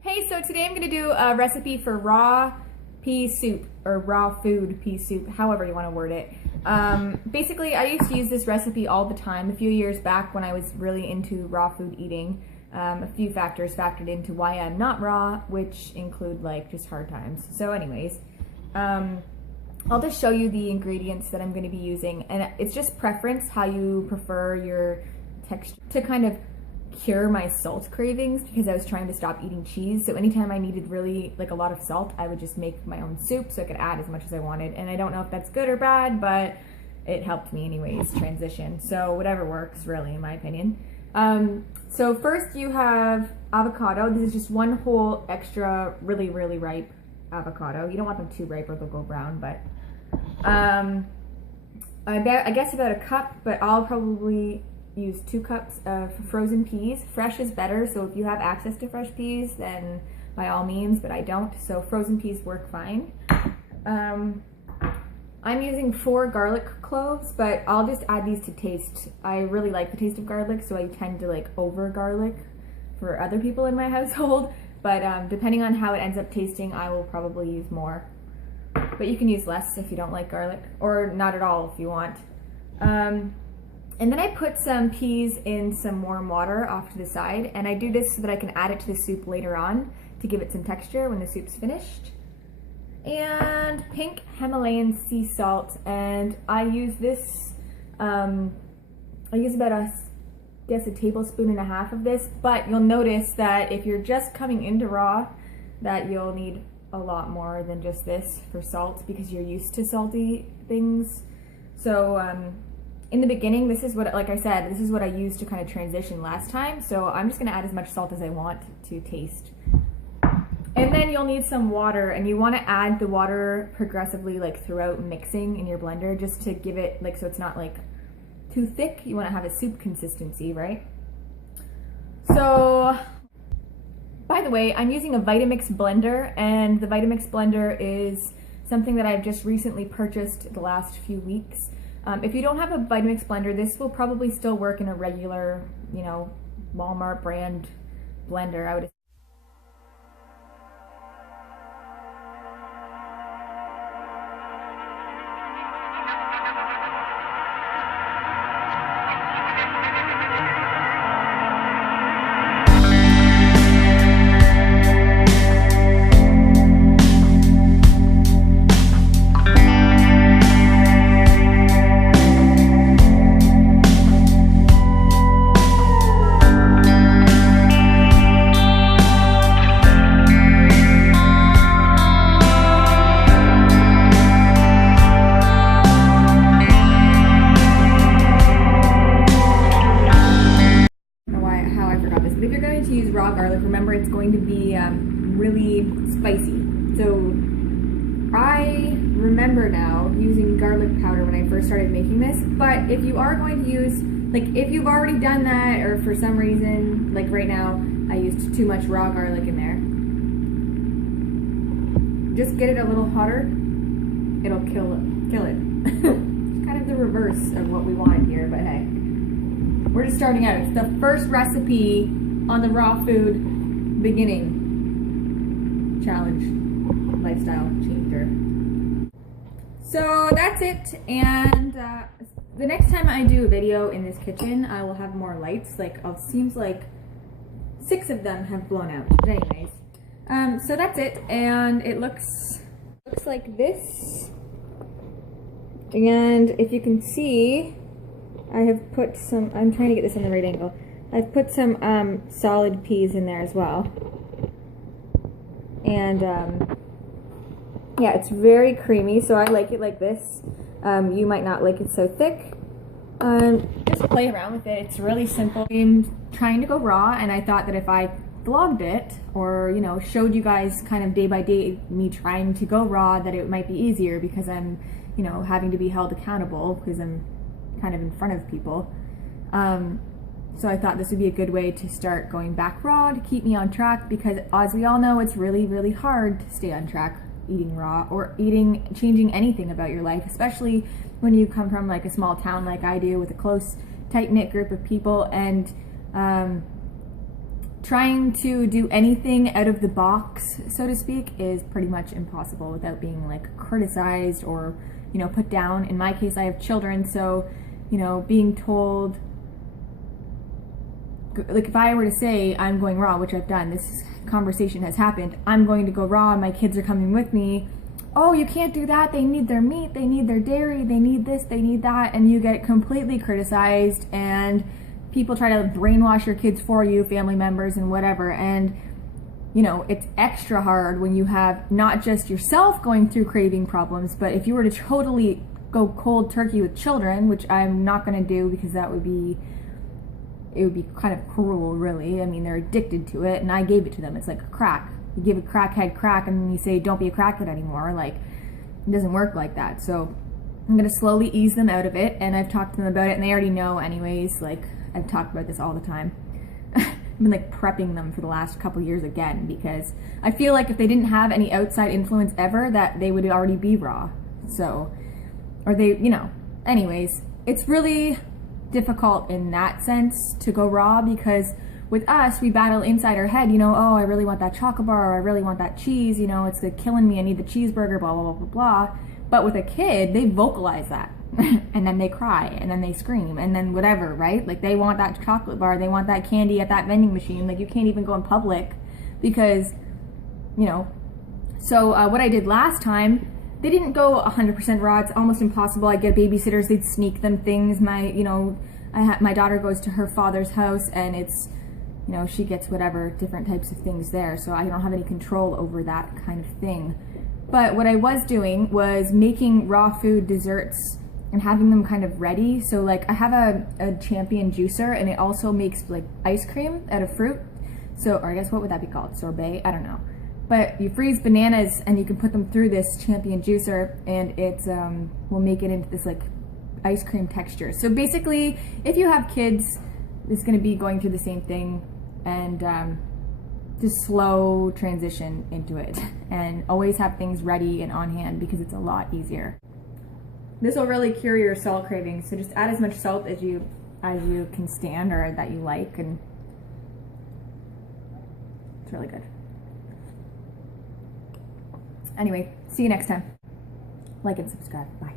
Hey, so today I'm going to do a recipe for raw pea soup, or raw food pea soup, however you want to word it. Basically, I used to use this recipe all the time a few years back when I was really into raw food eating. A few factors factored into why I'm not raw, which include like just hard times. So anyways, I'll just show you the ingredients that I'm going to be using, and it's just preference how you prefer your texture to kind of cure my salt cravings, because I was trying to stop eating cheese. So anytime I needed really like a lot of salt, I would just make my own soup so I could add as much as I wanted. And I don't know if that's good or bad, but it helped me anyways transition. So whatever works really, in my opinion. So first you have avocado. This is just one whole extra really ripe avocado. You don't want them too ripe or they'll go brown, but I guess about a cup, but I'll probably use 2 cups of frozen peas. Fresh is better, so if you have access to fresh peas, then by all means, but I don't, so frozen peas work fine. I'm using 4 garlic cloves, but I'll just add these to taste. I really like the taste of garlic, so I tend to like over garlic for other people in my household, but depending on how it ends up tasting, I will probably use more. But you can use less if you don't like garlic, or not at all if you want. And then I put some peas in some warm water off to the side, and I do this so that I can add it to the soup later on to give it some texture when the soup's finished. And pink Himalayan sea salt, and I use this, I use about a tablespoon and a half of this, but you'll notice that if you're just coming into raw, that you'll need a lot more than just this for salt because you're used to salty things. So in the beginning, this is what, like I said, this is what I used to kind of transition last time. So I'm just gonna add as much salt as I want to taste. And then you'll need some water, and you wanna add the water progressively like throughout mixing in your blender, just to give it like, so it's not like too thick. You wanna have a soup consistency, right? So, by the way, I'm using a Vitamix blender, and the Vitamix blender is something that I've just recently purchased the last few weeks. If you don't have a Vitamix blender, this will probably still work in a regular, you know, Walmart brand blender, I would. Use raw garlic, remember it's going to be really spicy. So I remember now using garlic powder when I first started making this, but if you are going to use, like if you've already done that, or for some reason, like right now, I used too much raw garlic in there, just get it a little hotter, it'll kill it. It's kind of the reverse of what we wanted here, but hey. We're just starting out. It's the first recipe on the raw food beginning challenge lifestyle changer. So that's it, and the next time I do a video in this kitchen, I will have more lights. Like, it seems like 6 of them have blown out. But anyways, so that's it, and it looks like this. And if you can see, I have put some, I'm trying to get this on the right angle. I've put some solid peas in there as well. And yeah, it's very creamy, so I like it like this. You might not like it so thick. Just play around with it. It's really simple. I'm trying to go raw, and I thought that if I vlogged it, or you know, showed you guys kind of day by day me trying to go raw, that it might be easier, because I'm, you know, having to be held accountable because I'm kind of in front of people. So I thought this would be a good way to start going back raw to keep me on track, because as we all know, it's really hard to stay on track eating raw, or changing anything about your life, especially when you come from like a small town like I do, with a close, tight-knit group of people. And trying to do anything out of the box, so to speak, is pretty much impossible without being like criticized or, you know, put down. In my case, I have children, so, you know, being told, like if I were to say I'm going raw, which I've done, this conversation has happened, I'm going to go raw and my kids are coming with me. Oh, you can't do that. They need their meat, they need their dairy, they need this, they need that. And you get completely criticized and people try to brainwash your kids for you, family members and whatever. And, you know, it's extra hard when you have not just yourself going through craving problems, but if you were to totally go cold turkey with children, which I'm not going to do because it would be kind of cruel, really. I mean, they're addicted to it, and I gave it to them. It's like a crack. You give a crackhead crack, and then you say, don't be a crackhead anymore. Like, it doesn't work like that. So I'm going to slowly ease them out of it, and I've talked to them about it, and they already know anyways. Like, I've talked about this all the time. I've been, like, prepping them for the last couple years again, because I feel like if they didn't have any outside influence ever, that they would already be raw. So, or they, you know, anyways, it's really difficult in that sense to go raw, because with us, we battle inside our head, you know, oh, I really want that chocolate bar, or I really want that cheese, you know, it's like killing me, I need the cheeseburger, blah, blah, blah, blah, blah. But with a kid, they vocalize that, and then they cry, and then they scream, and then whatever, right? Like, they want that chocolate bar, they want that candy at that vending machine, like, you can't even go in public, because, you know. So what I did last time, they didn't go 100% raw. It's almost impossible. I get babysitters, they'd sneak them things. My daughter goes to her father's house, and it's, you know, she gets whatever different types of things there. So I don't have any control over that kind of thing. But what I was doing was making raw food desserts and having them kind of ready. So like I have a Champion juicer, and it also makes like ice cream out of fruit. So, or I guess what would that be called? Sorbet? I don't know. But you freeze bananas and you can put them through this Champion juicer, and it's will make it into this like ice cream texture. So basically, if you have kids, it's going to be going through the same thing, and just slow transition into it, and always have things ready and on hand, because it's a lot easier. This will really cure your salt cravings. So just add as much salt as you can stand, or that you like, and it's really good. Anyway, see you next time. Like and subscribe. Bye.